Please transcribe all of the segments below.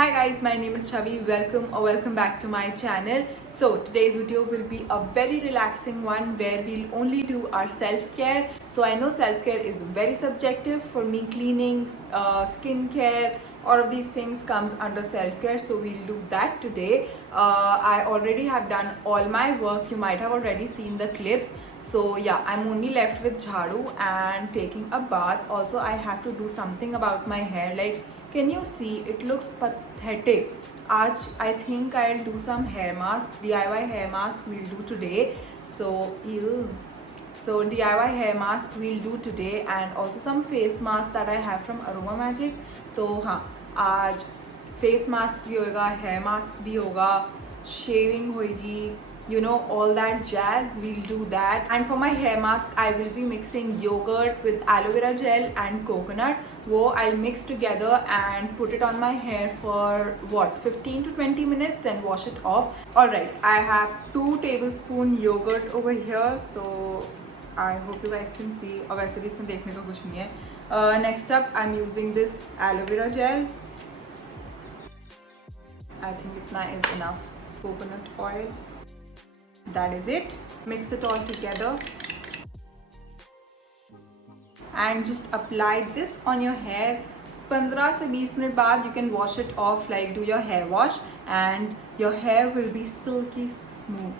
Hi guys, my name is Chavi. Welcome back to my channel. So today's video will be a very relaxing one where we'll only do our self-care. So I know self-care is very subjective. For me, cleaning, skincare, all of these things comes under self-care. So we'll do that today. I already have done all my work. You might have already seen the clips. So yeah, I'm only left with jhadu and taking a bath. Also, I have to do something about my hair. Like, can you see it looks pathetic? Aaj I think I'll do some hair mask, DIY hair mask we'll do today. So ew. So DIY hair mask we'll do today and also some face mask that I have from Aroma Magic. तो हाँ, आज face mask भी होगा, hair mask भी होगा, shaving होगी, you know, all that jazz, we'll do that. And for my hair mask I will be mixing yogurt with aloe vera gel and coconut. Wo I'll mix together and put it on my hair for what, 15 to 20 minutes, then wash it off. Alright, I have 2 tablespoon yogurt over here, so I hope you guys can see. और वैसे भी इसमें देखने को कुछ नहीं है. Next up I'm using this aloe vera gel. I think itna is enough. Coconut oil. That is it. Mix it all together and just apply this on your hair. 15 से 20 minute बाद you can wash it off, like do your hair wash, and your hair will be silky smooth.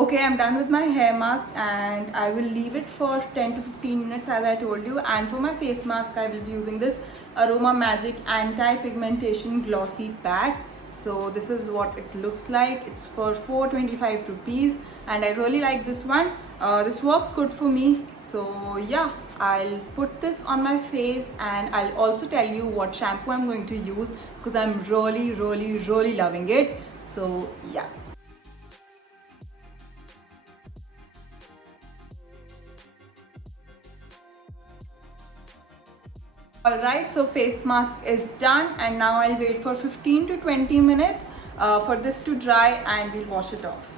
Okay, I'm done with my hair mask and I will leave it for 10 to 15 minutes as I told you. And for my face mask I will be using this Aroma Magic Anti-Pigmentation Glossy Pack. So this is what it looks like. It's for 425 rupees and I really like this one. This works good for me. So yeah, I'll put this on my face and I'll also tell you what shampoo I'm going to use because I'm really loving it. So yeah. Alright, so face mask is done and now I'll wait for 15 to 20 minutes for this to dry and we'll wash it off.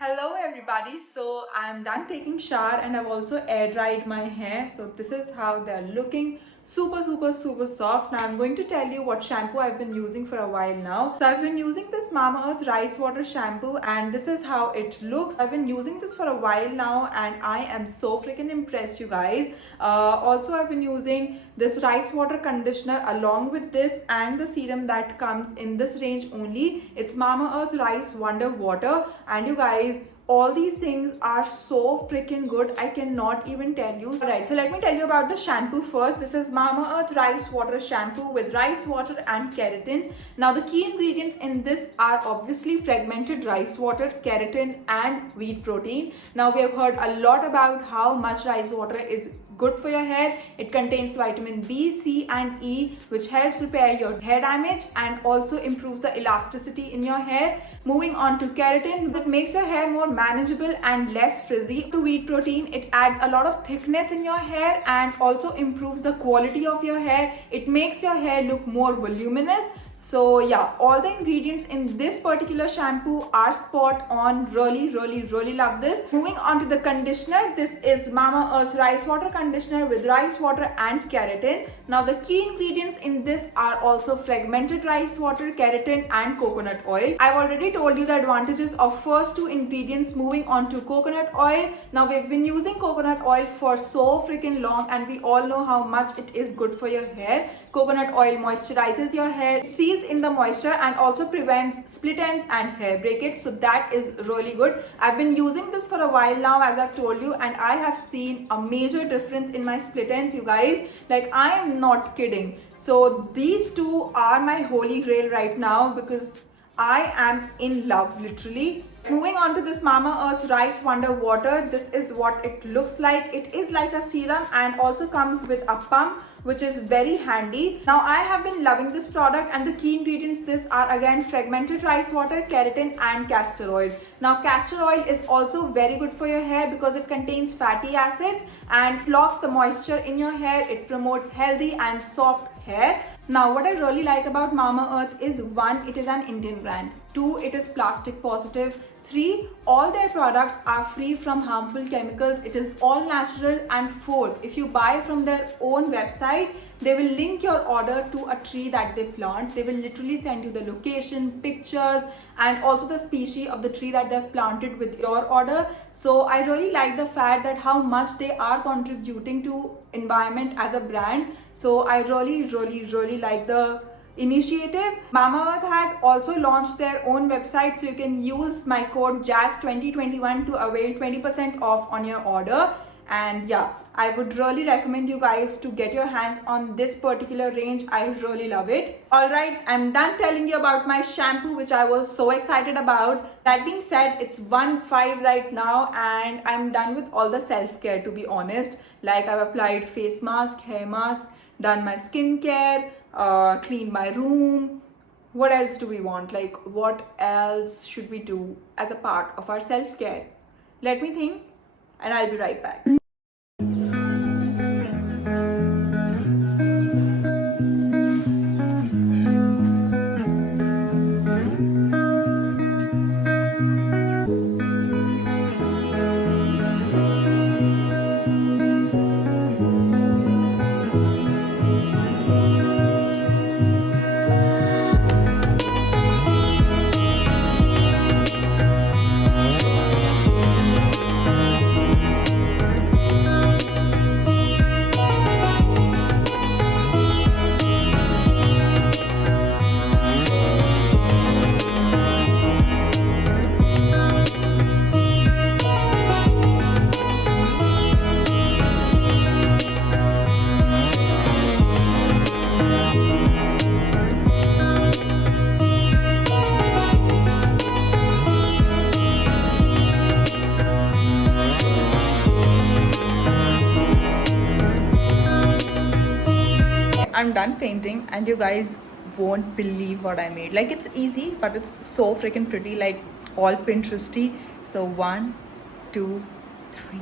Hello everybody, so I'm done taking shower and I've also air dried my hair. So this is how they're looking. Super soft. Now I'm going to tell you what shampoo I've been using for a while now. So I've been using this Mamaearth Rice Water Shampoo and this is how it looks. I've been using this for a while now and I am so freaking impressed, you guys. Also I've been using this rice water conditioner along with this and the serum that comes in this range only. It's Mamaearth Rice Wonder Water, and you guys, all these things are so freaking good. I cannot even tell you. Alright, so let me tell you about the shampoo first. This is Mamaearth Rice Water Shampoo with rice water and keratin. Now the key ingredients in this are obviously fragmented rice water, keratin and wheat protein. Now we have heard a lot about how much rice water is good for your hair. It contains vitamin B, C and E, which helps repair your hair damage and also improves the elasticity in your hair. Moving on to keratin, that makes your hair more manageable and less frizzy. To wheat protein, it adds a lot of thickness in your hair and also improves the quality of your hair. It makes your hair look more voluminous. So yeah, all the ingredients in this particular shampoo are spot on. Really love this. Moving on to the conditioner. This is Mamaearth Rice Water Conditioner with rice water and keratin. Now the key ingredients in this are also fragmented rice water, keratin and coconut oil. I've already told you the advantages of first two ingredients. Moving on to coconut oil. Now we've been using coconut oil for so freaking long and we all know how much it is good for your hair. Coconut oil moisturizes your hair, it seals in the moisture and also prevents split ends and hair breakage. So that is really good. I've been using this for a while now, as I've told you, and I have seen a major difference in my split ends, you guys. Like, I am not kidding. So these two are my holy grail right now because I am in love, literally. Moving on to this Mamaearth Rice Wonder Water. This is what it looks like. It is like a serum and also comes with a pump, which is very handy. Now I have been loving this product, and the key ingredients this are again fragmented rice water, keratin and castor oil. Now castor oil is also very good for your hair because it contains fatty acids and blocks the moisture in your hair. It promotes healthy and soft hair. Now what I really like about Mamaearth is, 1, it is an Indian brand. 2, it is plastic positive. 3, all their products are free from harmful chemicals. It is all natural. And 4, if you buy from their own website, they will link your order to a tree that they plant. They will literally send you the location, pictures, and also the species of the tree that they've planted with your order. So I really like the fact that how much they are contributing to environment as a brand. So I really like the initiative. Mamaearth has also launched their own website, so you can use my code JAZZ2021 to avail 20% off on your order. And yeah, I would really recommend you guys to get your hands on this particular range. I really love it. Alright, I'm done telling you about my shampoo, which I was so excited about. That being said, it's 1:05 right now and I'm done with all the self-care, to be honest. Like, I've applied face mask, hair mask, done my skincare, cleaned my room. What else do we want? Like, what else should we do as a part of our self-care? Let me think and I'll be right back. I'm done painting and you guys won't believe what I made. Like, it's easy, but it's so freaking pretty, like all Pinteresty. So 1, 2, 3.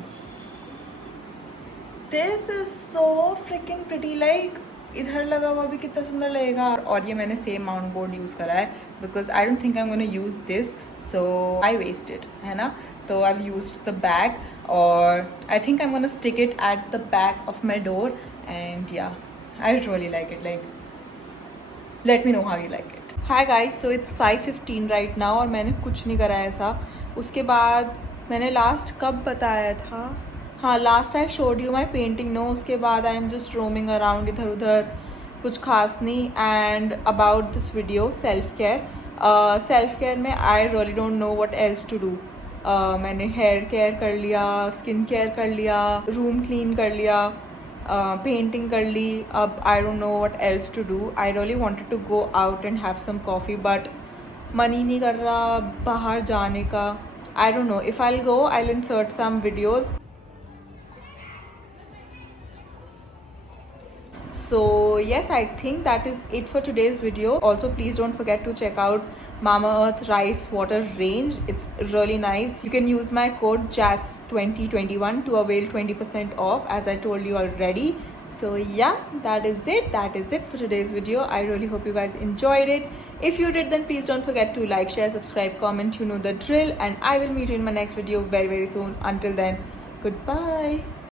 This is so freaking pretty. Like, इधर लगा हुआ भी कितना सुंदर लगेगा. और ये मैंने सेम माउंट बोर्ड यूज़ करा है because I don't think I'm gonna use this, so I waste it, है ना. So I've used the bag, or I think I'm gonna stick it at the back of my door. And yeah, I really like it. Like, let me know how you like it. Hi guys, so it's 5:15 right now और मैंने कुछ नहीं करा ऐसा. उसके बाद मैंने last कब बताया था? हाँ, last I showed you my painting. No, उसके बाद I am just roaming around इधर उधर, कुछ खास नहीं. And about this video, self care में I really don't know what else to do. मैंने हेयर केयर कर लिया, स्किन केयर कर लिया, रूम क्लीन कर लिया, पेंटिंग कर ली. अब I don't know what else to do. I really wanted to go out and have some coffee, but मन ही नहीं कर रहा बाहर जाने का. I don't know. If I will go, I will insert some videos. So yes, I think that is it for today's video. Also, please don't forget to check out Mamaearth rice water range. It's really nice. You can use my code JAS2021 to avail 20% off, as I told you already. So yeah, that is it for today's video. I really hope you guys enjoyed it. If you did, then please don't forget to like, share, subscribe, comment. You know the drill, and I will meet you in my next video very soon. Until then, goodbye.